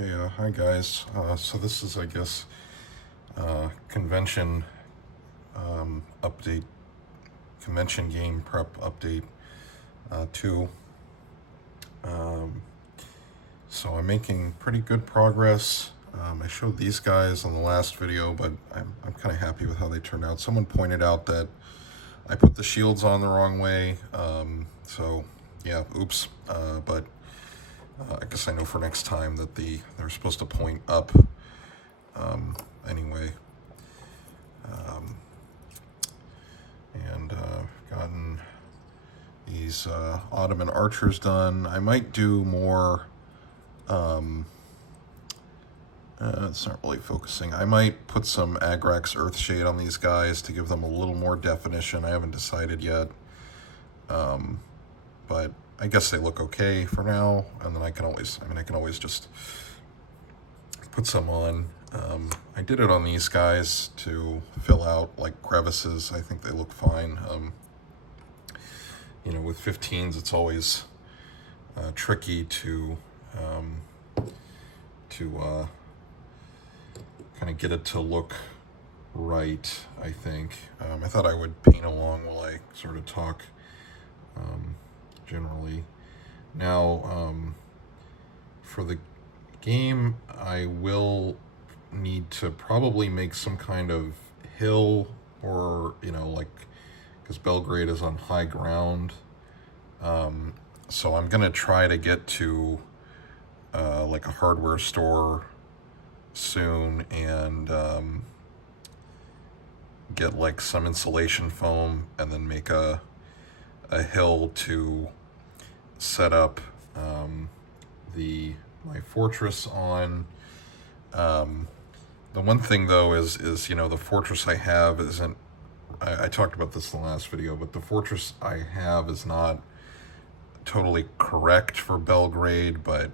Okay, hi guys. So this is, I guess, convention update, convention game prep update 2. Um, so I'm making pretty good progress. I showed these guys on the last video, but I'm kind of happy with how they turned out. Someone pointed out that I put the shields on the wrong way. So yeah, oops. But I guess I know for next time that they're supposed to point up. Anyway, and gotten these Ottoman archers done. I might do more. It's not really focusing. I might put some Agrax Earthshade on these guys to give them a little more definition. I haven't decided yet, but I guess they look okay for now. And then I can always just put some on. I did it on these guys to fill out like crevices. I think they look fine. With 15s, it's always tricky to kind of get it to look right, I think. I thought I would paint along while I sort of talk generally. Now, for the game, I will need to probably make some kind of hill, or because Belgrade is on high ground. So I'm gonna try to get to like a hardware store soon and get like some insulation foam, and then make a hill to set up my fortress on. The one thing though is the fortress I have isn't, I talked about this in the last video, but the fortress I have is not totally correct for Belgrade, but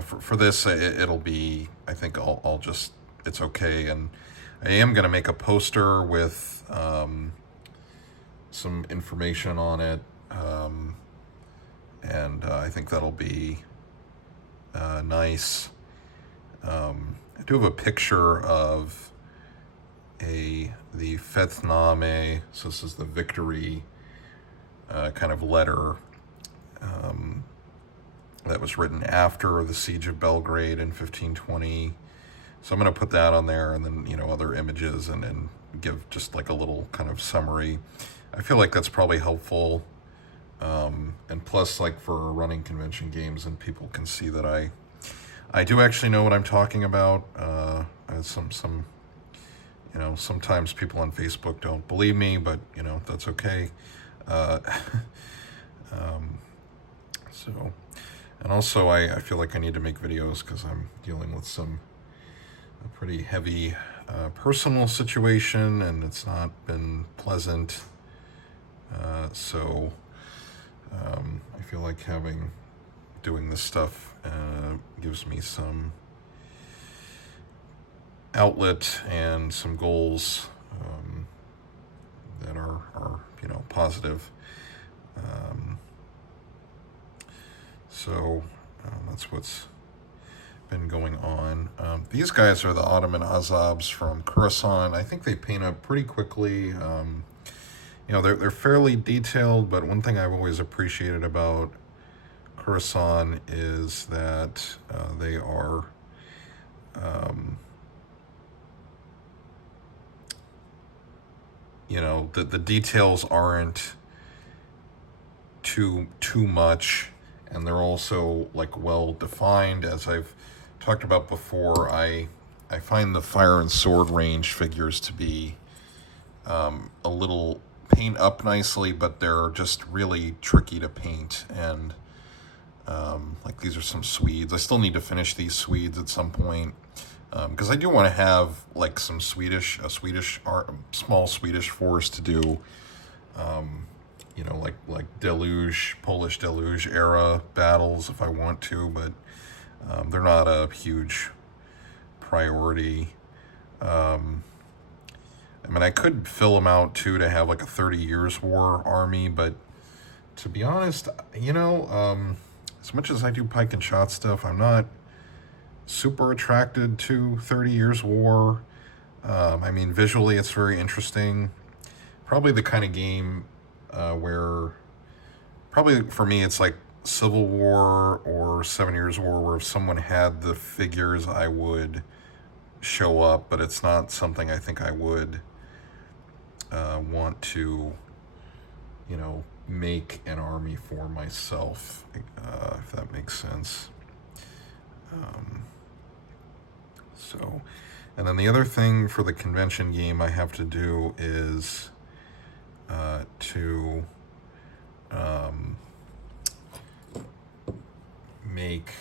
for this it'll be, I think I'll just, it's okay. And I am going to make a poster with some information on it, and I think that'll be nice. I do have a picture of the Fethname, so this is the victory kind of letter that was written after the siege of Belgrade in 1520. So I'm going to put that on there, and then other images, and give just like a little kind of summary. I feel like that's probably helpful, and plus, like, for running convention games, and people can see that I do actually know what I'm talking about. Sometimes people on Facebook don't believe me, but that's okay. And also I feel like I need to make videos because I'm dealing with a pretty heavy personal situation, and it's not been pleasant. So I feel like doing this stuff gives me some outlet and some goals that are positive. So that's what's been going on. These guys are the Ottoman Azabs from Khorasan. I think they paint up pretty quickly. They're fairly detailed, but one thing I've always appreciated about Khorasan is that they are the details aren't too much, and they're also like well defined. As I've talked about before, I find the fire and sword range figures to be a little paint up nicely, but they're just really tricky to paint. And like, these are some Swedes. I still need to finish these Swedes at some point, because I do want to have like some small Swedish force to do, like Deluge, Polish Deluge era battles if I want to, but they're not a huge priority. I could fill them out too to have like a 30 Years War army, but to be honest, as much as I do pike and shot stuff, I'm not super attracted to 30 Years War. I mean, visually, it's very interesting. Probably the kind of game where, probably for me, it's like Civil War or 7 Years War, where if someone had the figures, I would show up, but it's not something I think I would want to, make an army for myself, if that makes sense. Um, so, and then the other thing for the convention game I have to do is to make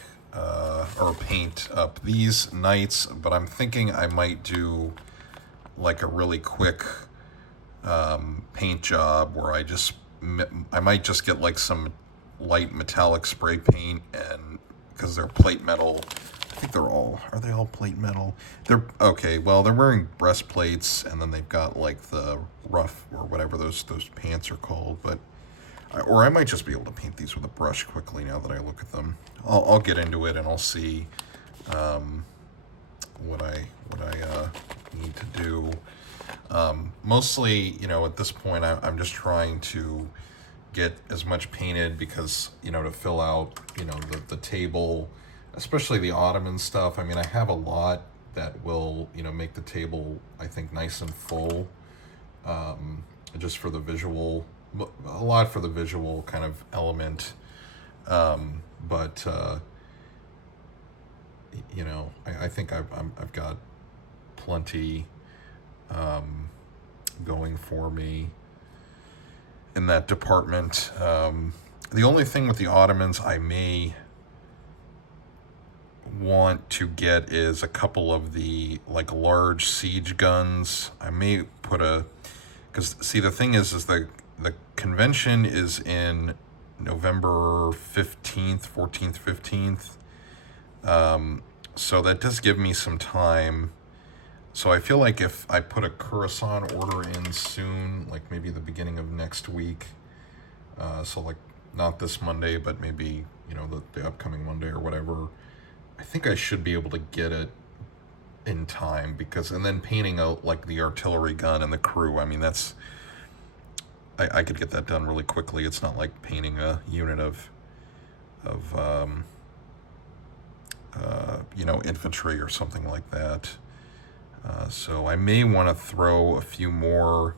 or paint up these knights, but I'm thinking I might do like a really quick paint job where I might just get like some light metallic spray paint, and because they're plate metal, I think are they all plate metal? They're okay. Well, they're wearing breastplates, and then they've got like the rough or whatever those pants are called. But or I might just be able to paint these with a brush quickly now that I look at them. I'll get into it and I'll see what I need to do. Mostly, at this point, I'm just trying to get as much painted because, to fill out, the table, especially the Ottoman stuff. I mean, I have a lot that will, make the table, I think, nice and full, just for the visual, a lot for the visual kind of element. But I think I've got plenty going for me in that department. The only thing with the Ottomans I may want to get is a couple of the like large siege guns. I may put because see, the thing is the convention is in November 15th, 14th, 15th. So that does give me some time. So I feel like if I put a Coruscant order in soon, like maybe the beginning of next week, so like not this Monday, but maybe, the upcoming Monday or whatever, I think I should be able to get it in time and then painting out like the artillery gun and the crew. I mean, I could get that done really quickly. It's not like painting a unit of infantry or something like that. So I may want to throw a few more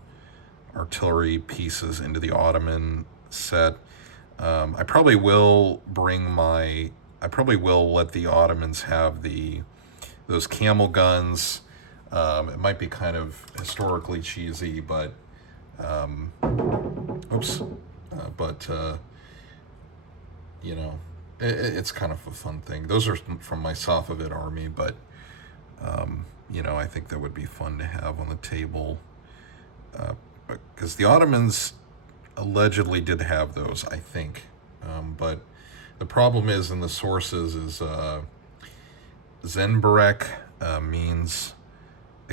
artillery pieces into the Ottoman set. I probably will let the Ottomans have those camel guns. It might be kind of historically cheesy, but it's kind of a fun thing. Those are from my Safavid army, but I think that would be fun to have on the table, because the Ottomans allegedly did have those, I think, but the problem is in the sources is Zenbarek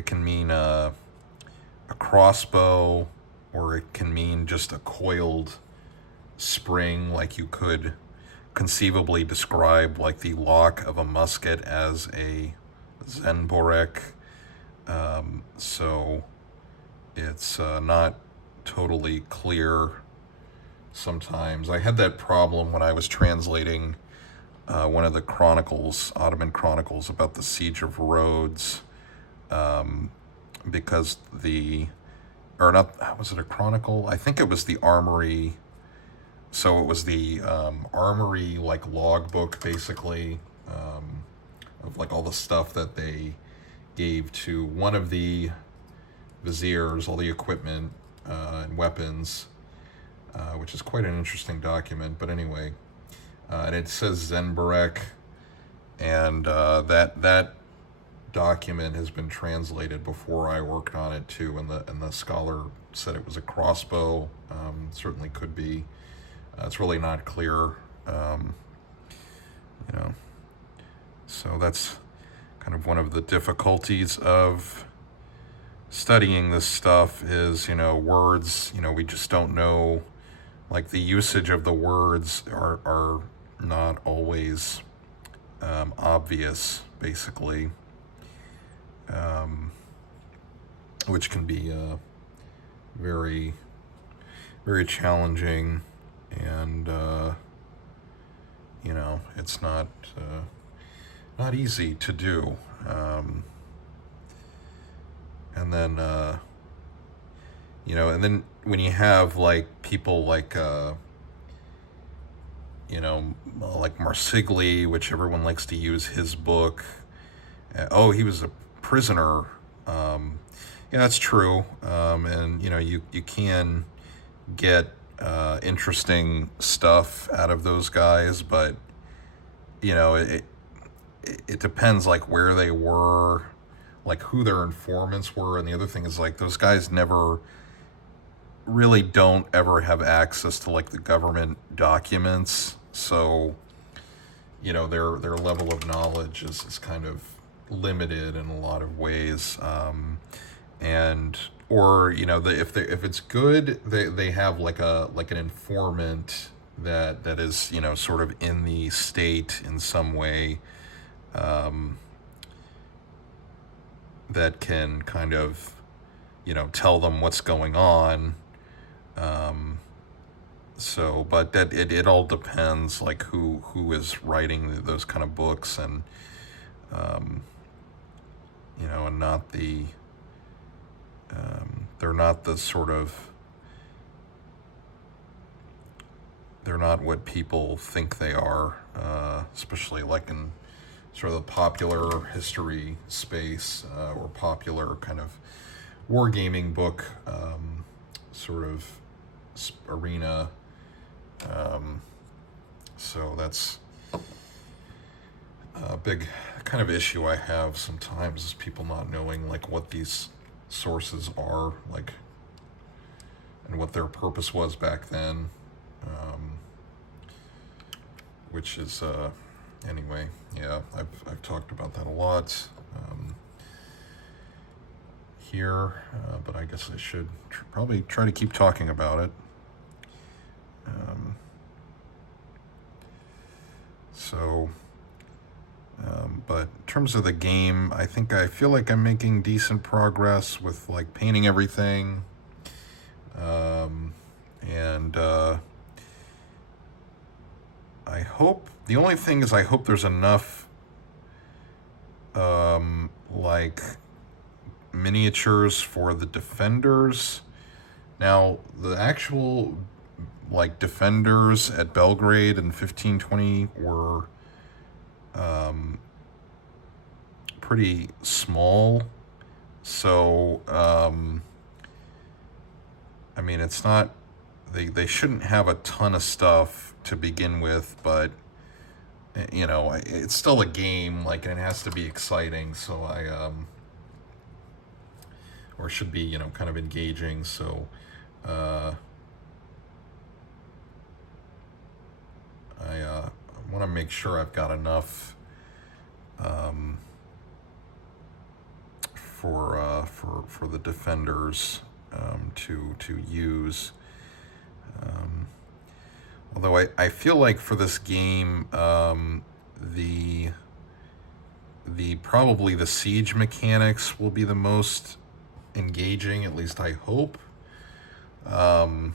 can mean a crossbow, or it can mean just a coiled spring, like you could conceivably describe like the lock of a musket as a Zenborek. So it's not totally clear sometimes. I had that problem when I was translating one of the Ottoman chronicles about the siege of Rhodes, because was it a chronicle? I think it was the armory. So it was the armory like logbook, basically, of like all the stuff that they gave to one of the viziers, all the equipment and weapons, which is quite an interesting document. But anyway, and it says Zenbarek, and that document has been translated before I worked on it too, and the scholar said it was a crossbow. Certainly could be. It's really not clear, So that's kind of one of the difficulties of studying this stuff is, words, we just don't know, like the usage of the words are not always obvious, basically, which can be very, very challenging, and it's not easy to do. And then and then when you have like people like like Marsigli, which everyone likes to use his book. Oh, he was a prisoner. Yeah, that's true. And you can get interesting stuff out of those guys, but it depends like where they were, like who their informants were, and the other thing is like those guys never really don't ever have access to like the government documents, so their level of knowledge is kind of limited in a lot of ways, and or if it's good, they have like an informant that is sort of in the state in some way, that can kind of tell them what's going on. But that it all depends, like who is writing those kind of books, and and not they're not the sort of they're not what people think they are, especially like in sort of the popular history space, or popular kind of wargaming book sort of arena. So that's a big kind of issue I have sometimes, is people not knowing like what these sources are, like, and what their purpose was back then, which is anyway, yeah, I've talked about that a lot here, but I guess I should probably try to keep talking about it. But in terms of the game, I feel like I'm making decent progress with like painting everything, and I hope, the only thing is I hope there's enough like miniatures for the defenders. Now the actual like defenders at Belgrade in 1520 were pretty small, so I mean, it's not, they shouldn't have a ton of stuff to begin with, but it's still a game, like, and it has to be exciting, so or should be kind of engaging, so I want to make sure I've got enough for the defenders to use. Although I feel like for this game, the probably the siege mechanics will be the most engaging, at least I hope. And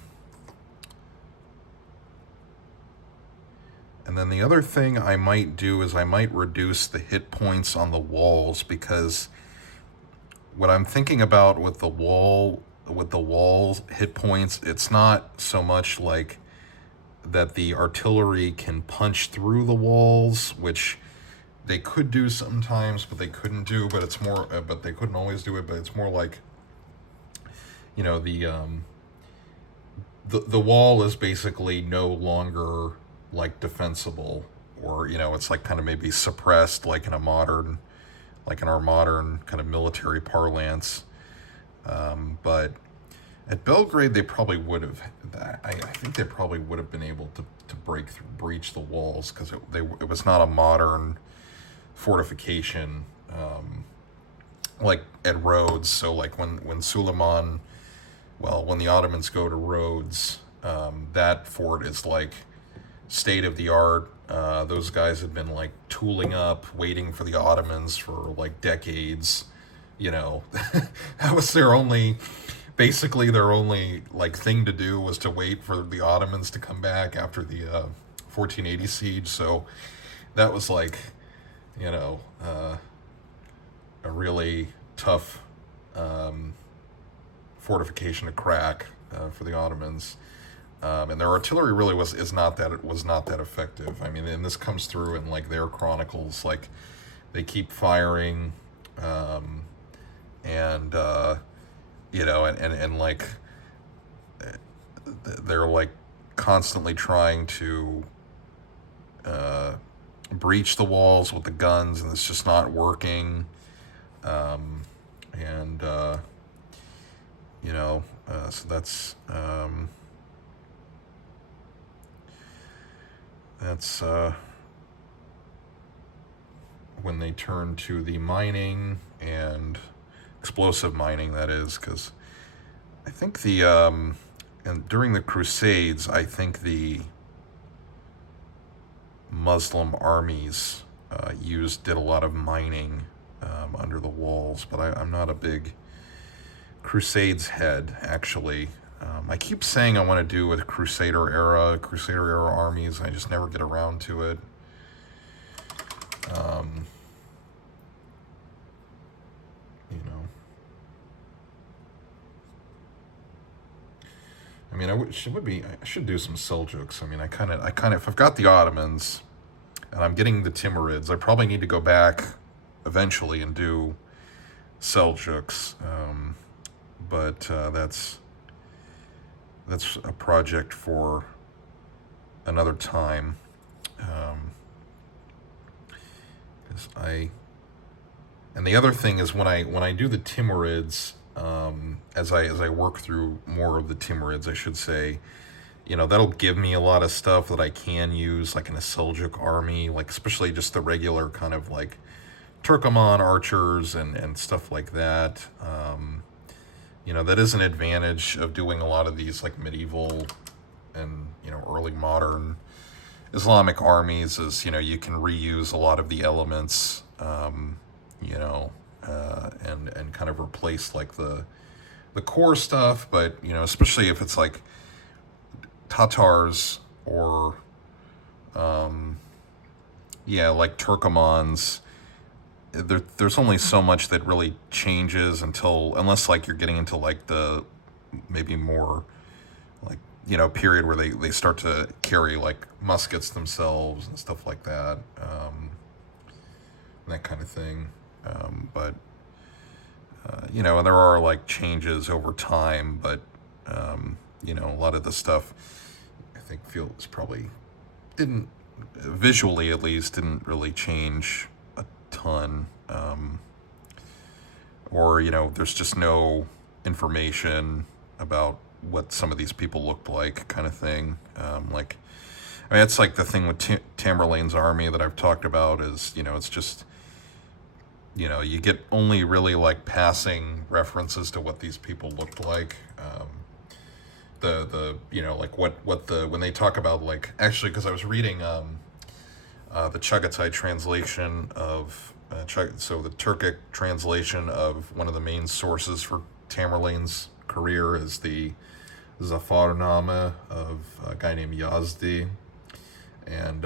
then the other thing I might do is I might reduce the hit points on the walls, because what I'm thinking about with the walls hit points, it's not so much like that the artillery can punch through the walls, which they could do sometimes, but they couldn't do. But it's more, but they couldn't always do it. But it's more like, the wall is basically no longer like defensible, or it's like kind of maybe suppressed, like in our modern kind of military parlance. But at Belgrade, they probably would have. I think they probably would have been able to breach the walls, because it was not a modern fortification, like at Rhodes. So like when Suleiman, when the Ottomans go to Rhodes, that fort is like state of the art. Those guys had been like tooling up, waiting for the Ottomans for like decades. You know, that was basically their only like thing to do was to wait for the Ottomans to come back after the 1480 siege. So that was like, you know, a really tough fortification to crack for the Ottomans. And their artillery really was not that effective. I mean, and this comes through in like their chronicles. Like they keep firing, and you know, and like they're like constantly trying to breach the walls with the guns, and it's just not working. And you know, so that's when they turn to the mining and explosive mining, that is, because I think and during the Crusades, I think the Muslim armies did a lot of mining under the walls, but I'm not a big Crusades head, actually. I keep saying I want to do with Crusader era armies. I just never get around to it. You know, I mean, I should do some Seljuks. I mean, I kind of, if I've got the Ottomans and I'm getting the Timurids, I probably need to go back eventually and do Seljuks. But that's a project for another time. And the other thing is when I do the Timurids, as I work through more of the Timurids, I should say, you know, that'll give me a lot of stuff that I can use, like in a Seljuk army, like especially just the regular kind of like Turkoman archers and stuff like that. You know, that is an advantage of doing a lot of these like medieval and, you know, early modern Islamic armies is, you know, you can reuse a lot of the elements, you know, and kind of replace like the core stuff. But, you know, especially if it's like Tatars or, yeah, like Turkomans, there's only so much that really changes unless like you're getting into like the maybe more like, you know, period where they start to carry like muskets themselves and stuff like that, that kind of thing. But you know, and there are like changes over time, but you know, a lot of the stuff I think feels probably didn't, visually at least, didn't really change a ton. Or, you know, there's just no information about what some of these people looked like, kind of thing. Like, I mean, it's like the thing with Tamerlane's army that I've talked about is, you know, it's just, you know, you get only really like passing references to what these people looked like. You know, like when they talk about like, actually, because I was reading the Chagatai translation of so the Turkic translation of one of the main sources for Tamerlane's career is the Zafarname of a guy named Yazdi, and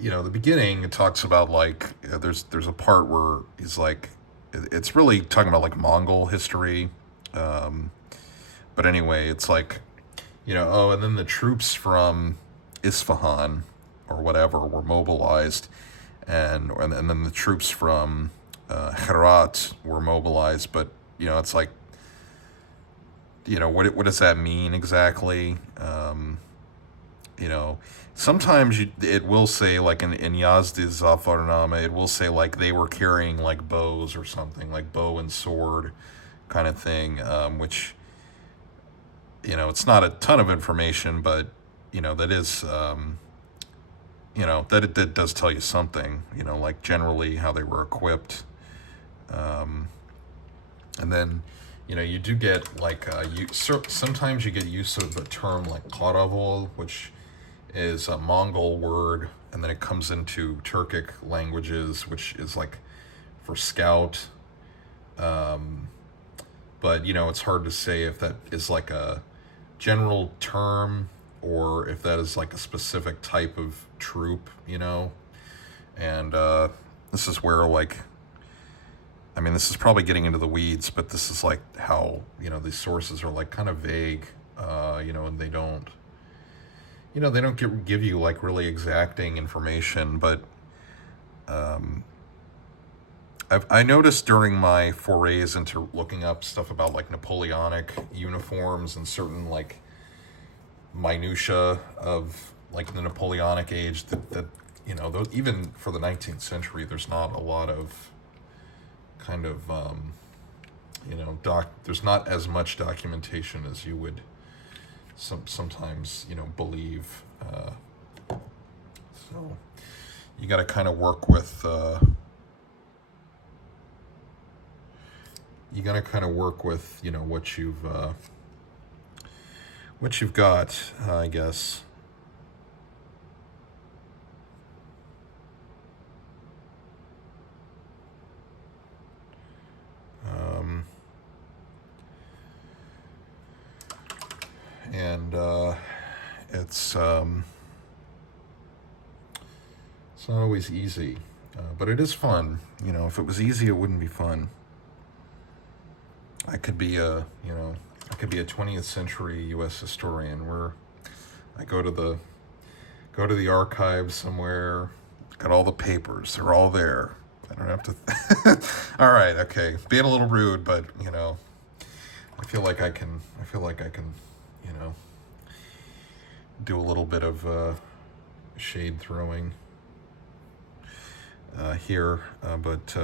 you know, the beginning it talks about like there's a part where he's like, it's really talking about like Mongol history, but anyway, it's like, you know, oh, and then the troops from Isfahan or whatever were mobilized, and then the troops from Herat were mobilized. But, you know, it's like, you know, what does that mean exactly? You know, sometimes it will say like in Yazdi's Zafarnama, it will say like they were carrying like bows or something, like bow and sword kind of thing, which, you know, it's not a ton of information, but, you know, that is, you know, that does tell you something, you know, like generally how they were equipped. And then, You do get like sometimes you get use of the term like Karavol, which is a Mongol word, and then it comes into Turkic languages, which is like for scout. Um, but it's hard to say if that is like a general term or if that is like a specific type of troop. And this is where like, I mean, this is probably getting into the weeds, but this is like how these sources are like kind of vague, and they don't give you like really exacting information. But I noticed during my forays into looking up stuff about like Napoleonic uniforms and certain like minutia of like the Napoleonic age that those, even for the 19th century, there's not a lot of kind of there's not as much documentation as you would sometimes believe. So you got to kind of work with what you've got, I guess. And it's not always easy, but it is fun. If it was easy, it wouldn't be fun. I could be a 20th century U.S. historian where I go to the archives somewhere, got all the papers, they're all there. I don't have to. All right, okay, being a little rude, but I feel like I can, do a little bit of shade throwing here, but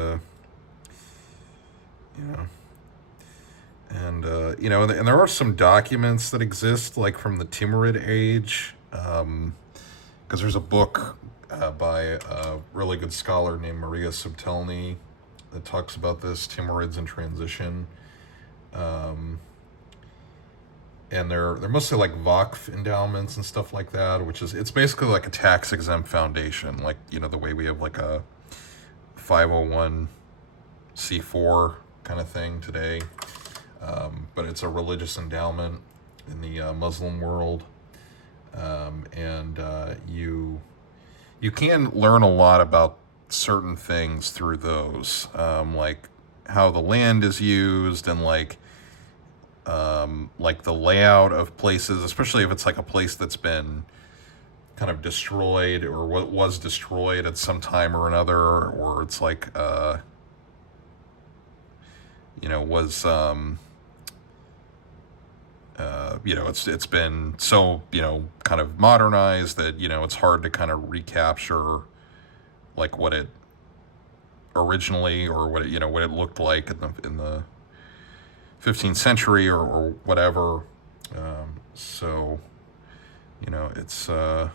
and and there are some documents that exist like from the Timurid age, because there's a book by a really good scholar named Maria Subtelny that talks about this, Timurids in transition. And they're mostly like Vakf endowments and stuff like that, it's basically like a tax exempt foundation, like the way we have like a 501c4 kind of thing today, but it's a religious endowment in the Muslim world, and you can learn a lot about certain things through those, like how the land is used and like the layout of places, especially if it's like a place that's been kind of destroyed or what was destroyed at some time or another, or it's like was it's been so kind of modernized that it's hard to kind of recapture like what it originally, or what it looked like in the 15th century or whatever. So it's that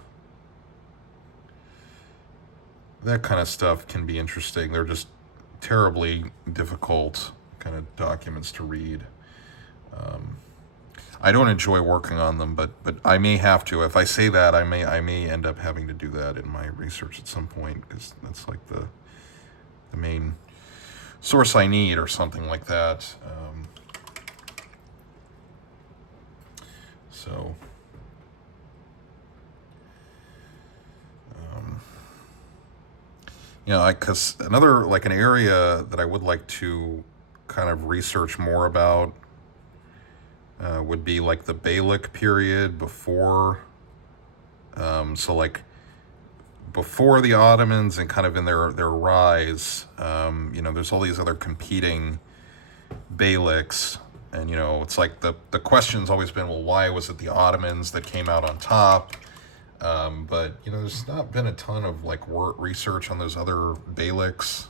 kind of stuff can be interesting. They're just terribly difficult kind of documents to read. I don't enjoy working on them, but I may have to. If I say that, I may end up having to do that in my research at some point, because that's like the main source I need, or something like that. So, because another, like an area that I would like to kind of research more about would be like the Beylik period before, so like before the Ottomans and kind of in their rise. There's all these other competing Beyliks. And, it's like the question's always been, well, why was it the Ottomans that came out on top? But, there's not been a ton of like research on those other Beyliks.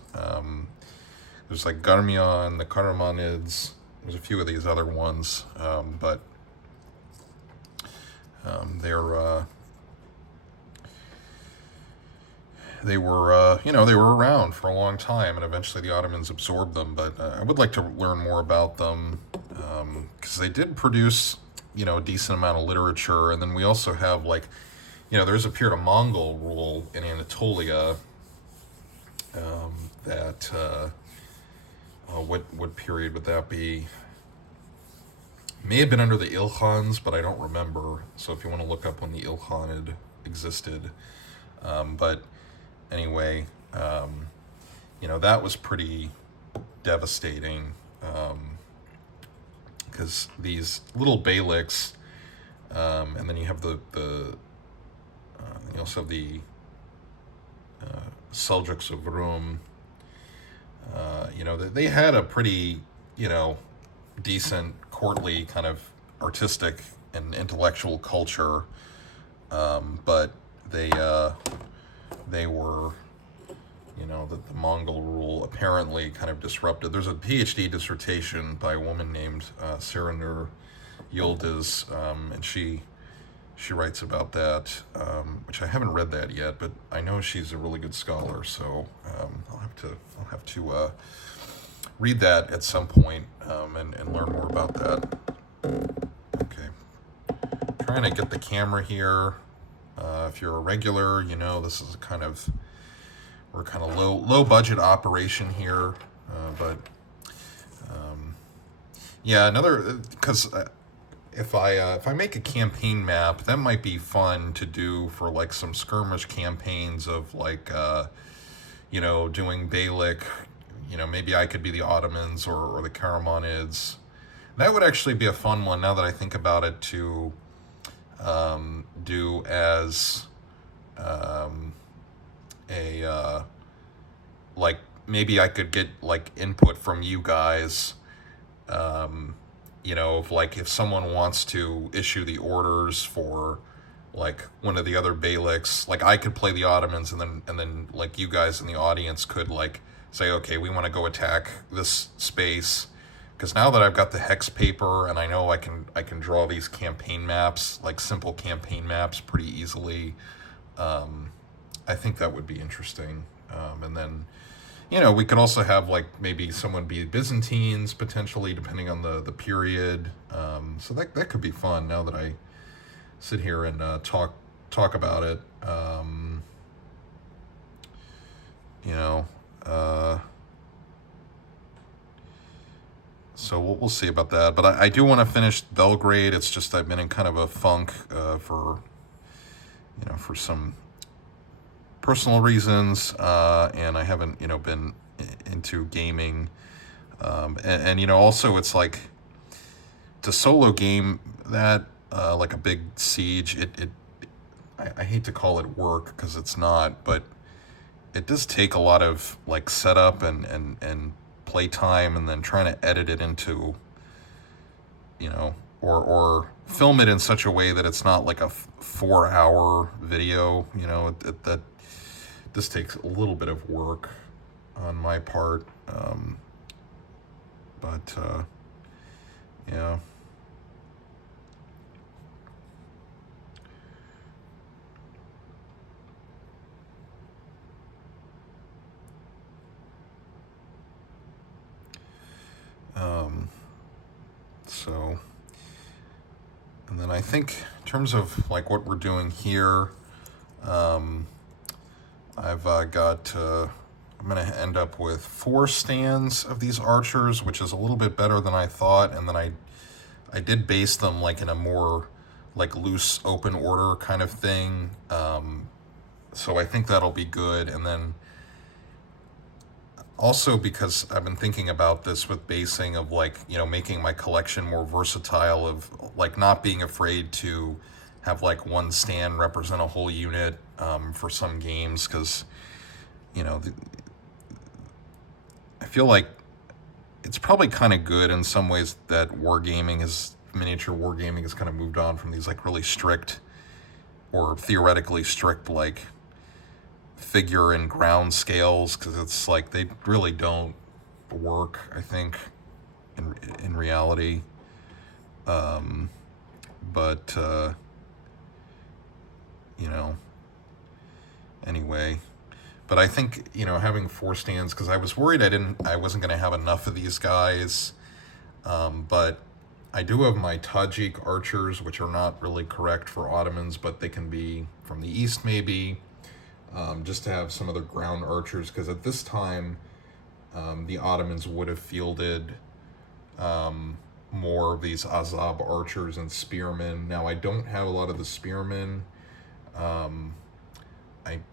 There's like Garmian, the Karamanids. There's a few of these other ones, but they were around for a long time, and eventually the Ottomans absorbed them. But I would like to learn more about them. because they did produce, a decent amount of literature. And then we also have, like, there's a period of Mongol rule in Anatolia. That what period would that be? May have been under the Ilkhans, but I don't remember. So if you want to look up when the Ilkhanid existed, but anyway, that was pretty devastating, because these little beyliks, and then you have you also have the Seljuks of Rum. They had a pretty, decent courtly kind of artistic and intellectual culture, but they were, the Mongol rule apparently kind of disrupted. There's a PhD dissertation by a woman named Siranur Yildiz, and she writes about that, which I haven't read that yet, but I know she's a really good scholar, so I'll have to read that at some point, and learn more about that. Okay, trying to get the camera here. If you're a regular, this is we're kind of low budget operation here, but yeah, because. If I make a campaign map, that might be fun to do for like some skirmish campaigns of like doing Beylik. Maybe I could be the Ottomans or the Karamanids. That would actually be a fun one now that I think about it, to do as like, maybe I could get like input from you guys. Of like, if someone wants to issue the orders for like one of the other Beyliks, like I could play the Ottomans, and then like you guys in the audience could like say, okay, we want to go attack this space. Because now that I've got the hex paper and I know I can draw these campaign maps, like simple campaign maps, pretty easily, I think that would be interesting. And then we could also have like maybe someone be Byzantines potentially, depending on the period. So that could be fun now that I sit here and talk about it. So we'll see about that. But I do want to finish Belgrade. It's just I've been in kind of a funk for some personal reasons, and I haven't been into gaming, and also it's like, to solo game that like a big siege, I hate to call it work because it's not, but it does take a lot of like setup and play time, and then trying to edit it into or film it in such a way that it's not like a 4-hour video. That this takes a little bit of work on my part, but yeah. So, and then I think in terms of like what we're doing here, I've got, I'm going to end up with 4 stands of these archers, which is a little bit better than I thought. And then I did base them like in a more like loose open order kind of thing. So I think that'll be good. And then also, because I've been thinking about this with basing of like, making my collection more versatile, of like not being afraid to have like one stand represent a whole unit, for some games, because I feel like it's probably kind of good in some ways that miniature wargaming has kind of moved on from these like really strict or theoretically strict like figure and ground scales, because it's like they really don't work, I think, in reality. But anyway, but I think having 4 stands, because I was worried I wasn't going to have enough of these guys, But I do have my Tajik archers, which are not really correct for Ottomans, but they can be from the east maybe, just to have some other ground archers, because at this time the Ottomans would have fielded more of these Azab archers and spearmen. Now I don't have a lot of the spearmen.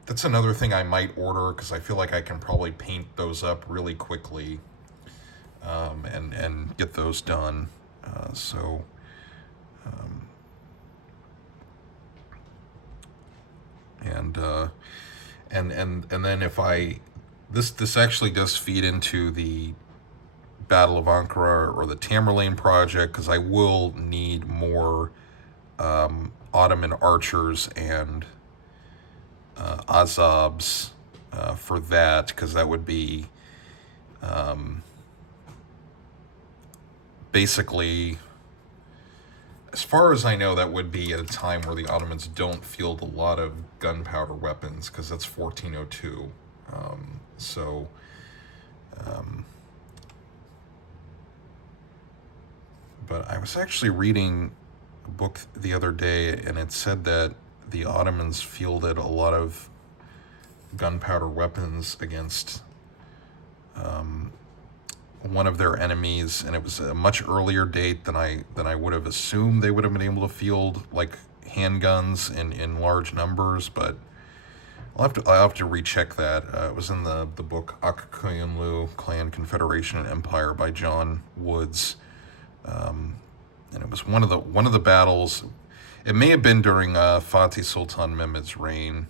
That's another thing I might order, because I feel like I can probably paint those up really quickly, and get those done. So and then if I this actually does feed into the Battle of Ankara or the Tamerlane project, because I will need more Ottoman archers and Azabs for that, because that would be basically, as far as I know, that would be at a time where the Ottomans don't field a lot of gunpowder weapons, because that's 1402. So but I was actually reading a book the other day, and it said that the Ottomans fielded a lot of gunpowder weapons against one of their enemies, and it was a much earlier date than I would have assumed they would have been able to field like handguns in large numbers. But I'll have to recheck that. It was in the book Akkuyunlu, Clan, Confederation, and Empire by John Woods, and it was one of the battles. It may have been during Fatih Sultan Mehmed's reign,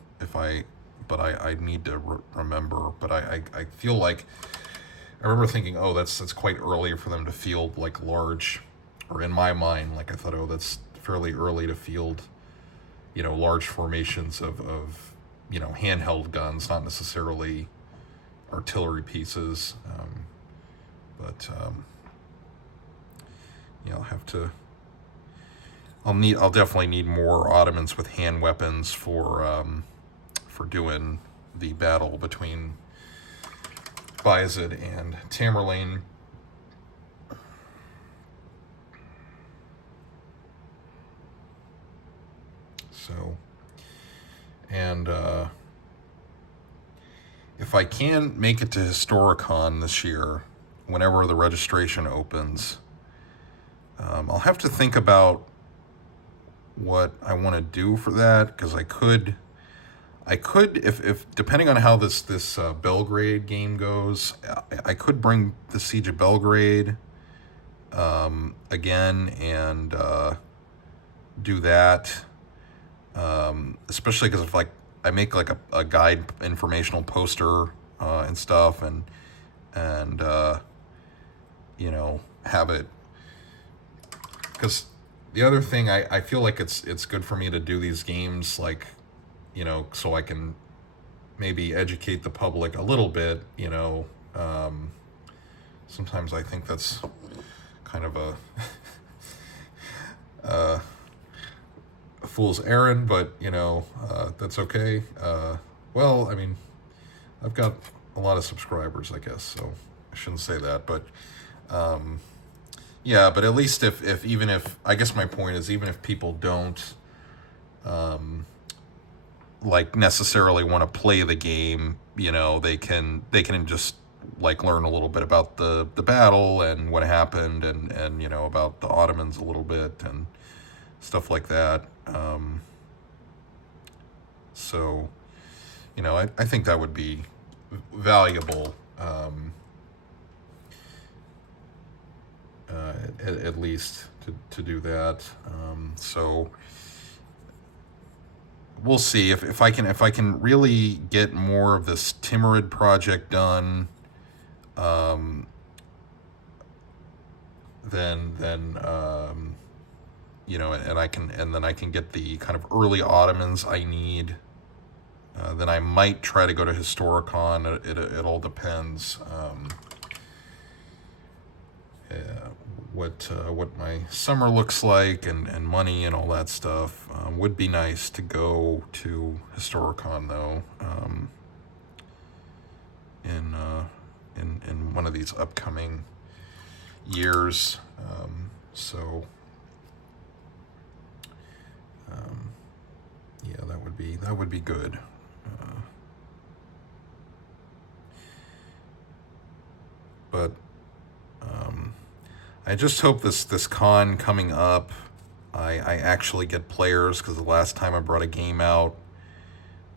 but I need to remember. But I feel like I remember thinking, oh, that's quite early for them to field like large, or in my mind, like I thought, oh, that's fairly early to field, large formations of handheld guns, not necessarily artillery pieces. But I'll have to. I'll definitely need more Ottomans with hand weapons for doing the battle between Bayezid and Tamerlane. So, and if I can make it to Historicon this year, whenever the registration opens, I'll have to think about what I want to do for that, because I could, if depending on how this Belgrade game goes, I could bring the Siege of Belgrade again and do that, especially because if I make like a guide informational poster and stuff, and have it, because the other thing, I feel like it's good for me to do these games, like, so I can maybe educate the public a little bit. Sometimes I think that's kind of a fool's errand, but that's okay. Well, I mean, I've got a lot of subscribers, I guess, so I shouldn't say that, but yeah, but at least if even if, I guess my point is, even if people don't like necessarily want to play the game, they can just like learn a little bit about the battle and what happened, and about the Ottomans a little bit and stuff like that. So I think that would be valuable, at least to do that. So we'll see if I can really get more of this Timurid project done. Then and then I can get the kind of early Ottomans I need. Then I might try to go to Historicon. It all depends. What my summer looks like, and money and all that stuff. Would be nice to go to Historicon though, in one of these upcoming years. So yeah, that would be good. But I just hope this con coming up, I actually get players, because the last time I brought a game out,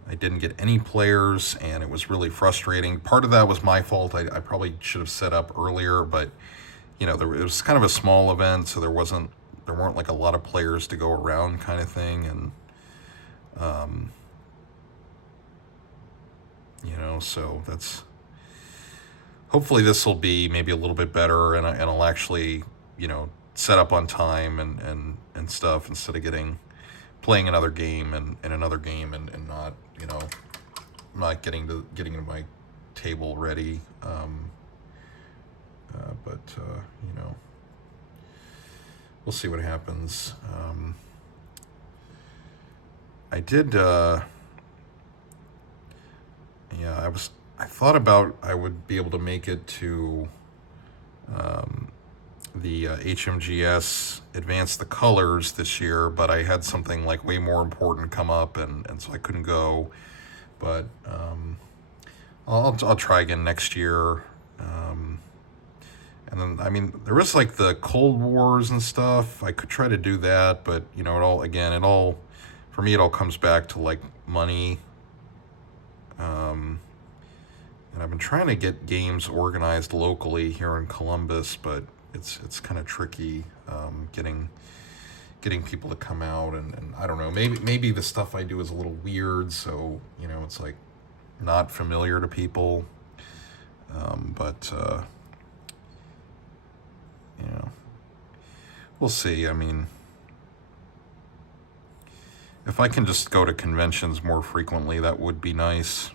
I didn't get any players, and it was really frustrating. Part of that was my fault. I probably should have set up earlier, but it was kind of a small event, so there weren't like a lot of players to go around, kind of thing, and so that's, hopefully this will be maybe a little bit better, and I'll actually set up on time and stuff, instead of playing another game and another game, and not not getting to my table ready. But we'll see what happens. I did. Yeah, I thought about I would be able to make it to the HMGS Advance the Colors this year, but I had something like way more important come up, and so I couldn't go. But I'll try again next year. And then, I mean, there was like the Cold Wars and stuff. I could try to do that, but for me, it all comes back to like money. And I've been trying to get games organized locally here in Columbus, but it's kind of tricky, getting people to come out, and I don't know, maybe the stuff I do is a little weird, so it's like not familiar to people, but we'll see. I mean, if I can just go to conventions more frequently, that would be nice.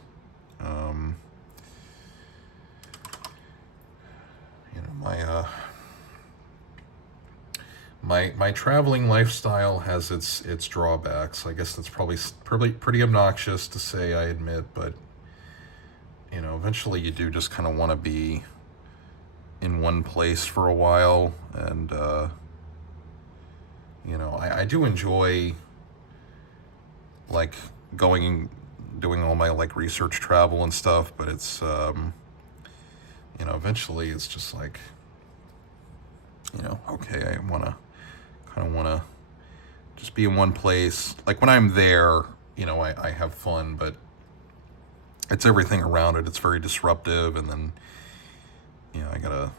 My traveling lifestyle has its drawbacks. I guess that's probably pretty obnoxious to say, I admit, but eventually you do just kind of want to be in one place for a while, and I do enjoy like doing all my like research travel and stuff, but it's eventually it's just like, okay, I kind of want to just be in one place. Like when I'm there, I have fun, but it's everything around it. It's very disruptive, and then I gotta,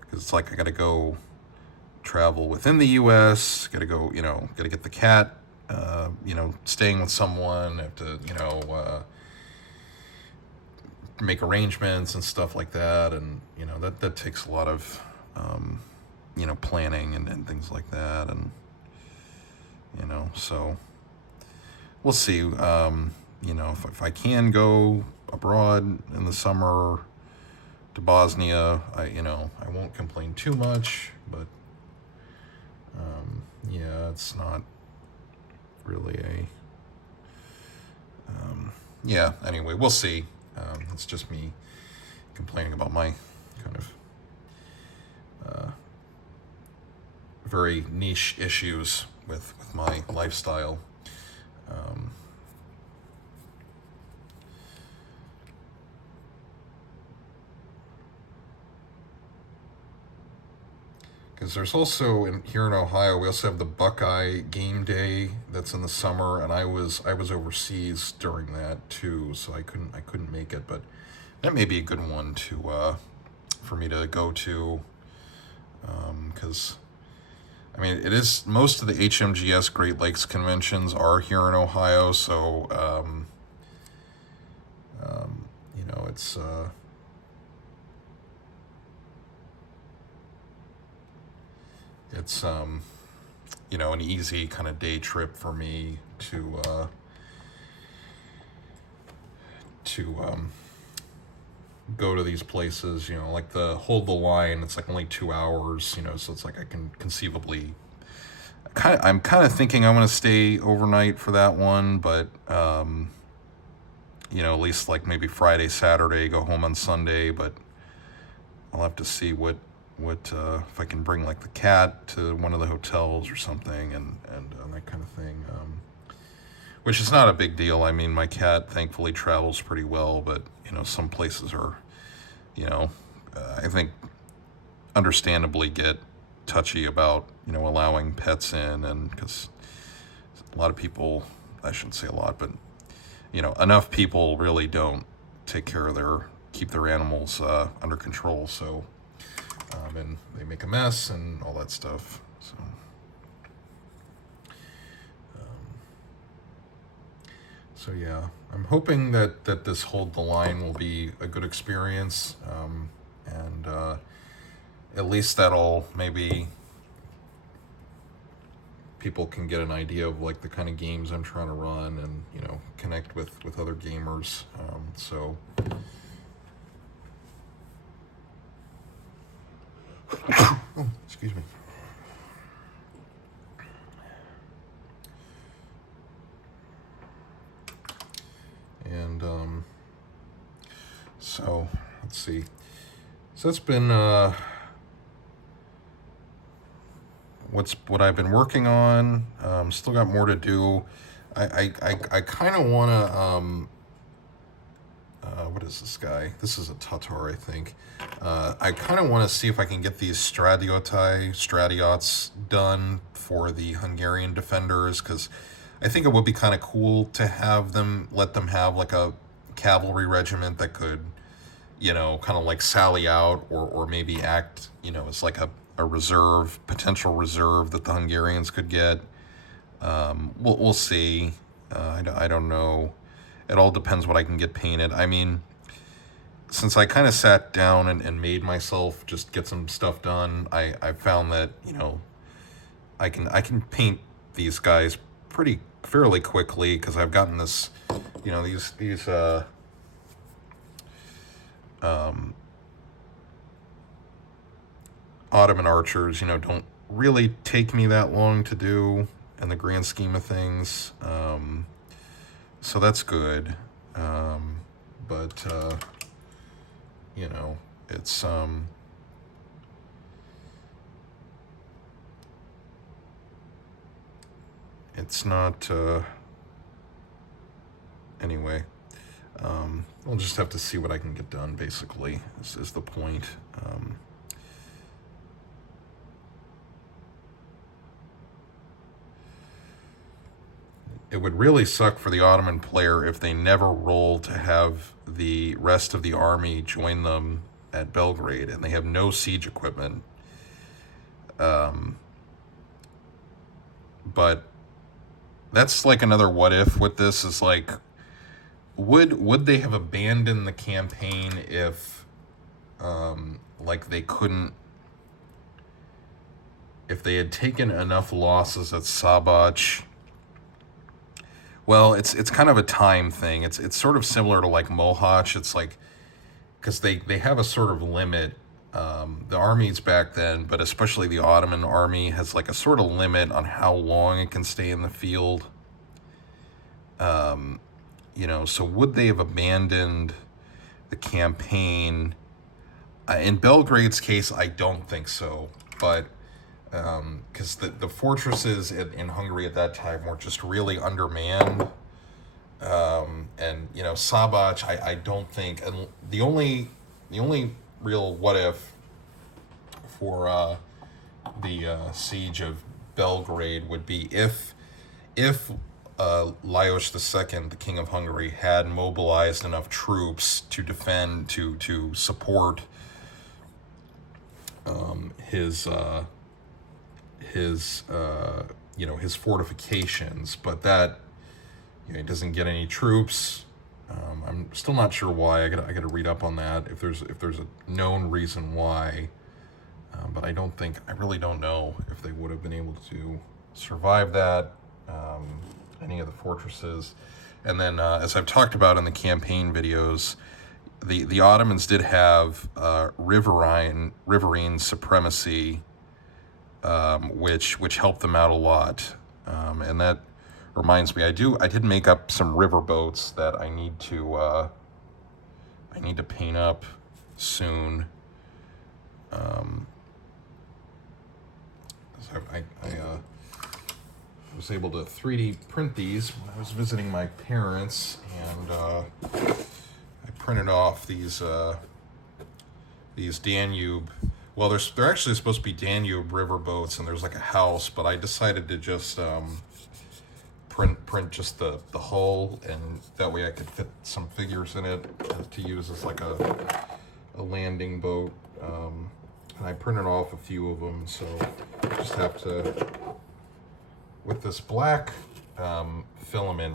because it's like I gotta go travel within the U.S. Gotta go, gotta get the cat, staying with someone. Have to, make arrangements and stuff like that, and that takes a lot of planning and things like that, and so we'll see. If I can go abroad in the summer to Bosnia, I won't complain too much, but yeah, it's not really yeah, anyway, we'll see. It's just me complaining about my kind of very niche issues with my lifestyle. Because there's also here in Ohio, we also have the Buckeye Game Day that's in the summer, and I was overseas during that too, so I couldn't make it, but that may be a good one to for me to go to, because I mean, it is, most of the HMGS Great Lakes conventions are here in Ohio, so it's an easy kind of day trip for me to go to these places, like the Hold the Line. It's like only 2 hours, so it's like I can conceivably, I'm kind of thinking I'm going to stay overnight for that one, but at least like maybe Friday, Saturday, go home on Sunday, but I'll have to see what if I can bring like the cat to one of the hotels or something, and that kind of thing. Which is not a big deal. I mean, my cat thankfully travels pretty well, but some places are, I think understandably get touchy about allowing pets in, and because a lot of people, I shouldn't say a lot, but enough people really don't keep their animals under control. So and they make a mess and all that stuff. So yeah, I'm hoping that this Hold the Line will be a good experience, and at least that'll maybe people can get an idea of like the kind of games I'm trying to run, and connect with other gamers. So oh, excuse me. And so let's see. So that's been what I've been working on. Still got more to do. I kind of want to. What is this guy? This is a Tatar, I think. I kind of want to see if I can get these Stratiots done for the Hungarian defenders, because I think it would be kind of cool to let them have like a cavalry regiment that could, kind of like sally out, or maybe act, as like a potential reserve that the Hungarians could get. We'll see. I don't know. It all depends what I can get painted. I mean, since I kind of sat down and made myself just get some stuff done, I found that, I can paint these guys fairly quickly, because I've gotten this, these Ottoman archers, don't really take me that long to do in the grand scheme of things. So that's good. But it's it's not anyway. I'll just have to see what I can get done, basically, is the point. It would really suck for the Ottoman player if they never roll to have the rest of the army join them at Belgrade, and they have no siege equipment. But that's like another what if with this, is like, would they have abandoned the campaign if like they couldn't, if they had taken enough losses at Sabach? Well, it's kind of a time thing. It's sort of similar to like Mohacs. It's like, because they have a sort of limit. The armies back then, but especially the Ottoman army, has like a sort of limit on how long it can stay in the field. So would they have abandoned the campaign? In Belgrade's case, I don't think so. But because the fortresses in Hungary at that time were just really undermanned. And Sabach, I don't think, and the only real what if for the siege of Belgrade would be if Lajos II, the King of Hungary, had mobilized enough troops to defend, to support his fortifications, but that he doesn't get any troops. I'm still not sure why. I gotta read up on that if there's a known reason why. But I really don't know if they would have been able to survive that, any of the fortresses. And then, as I've talked about in the campaign videos, the Ottomans did have riverine supremacy, which helped them out a lot. And that reminds me, I did make up some river boats that I need to paint up soon. So I was able to 3D print these when I was visiting my parents, and I printed off these Danube. Well, they're actually supposed to be Danube river boats, and there's like a house, but I decided to just print just the hull, and that way I could fit some figures in it to use as like a landing boat. And I printed off a few of them, so I just have to, with this black filament,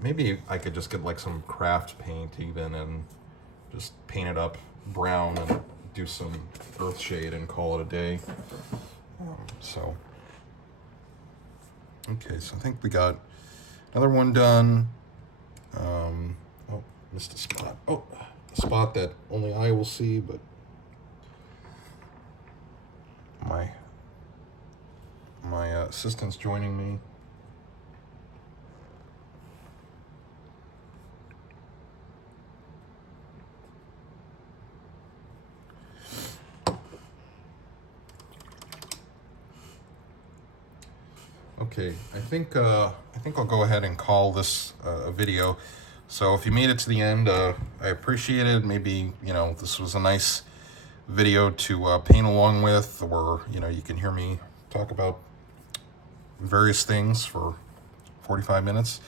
maybe I could just get like some craft paint even and just paint it up brown and do some earth shade and call it a day. Okay, so I think we got another one done. Oh, missed a spot. Oh, a spot that only I will see, but my assistant's joining me. Okay, I think I'll go ahead and call this a video. So if you made it to the end, I appreciate it. Maybe, you know, this was a nice video to paint along with, or, you know, you can hear me talk about various things for 45 minutes.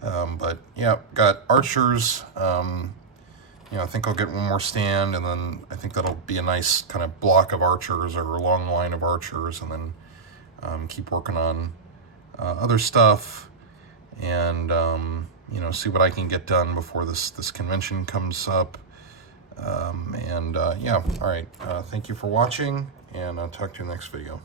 But yeah, got archers. You know, I think I'll get one more stand, and then I think that'll be a nice kind of block of archers or a long line of archers, and then keep working on other stuff, and you know, see what I can get done before this convention comes up. Yeah, all right. Thank you for watching, and I'll talk to you in the next video.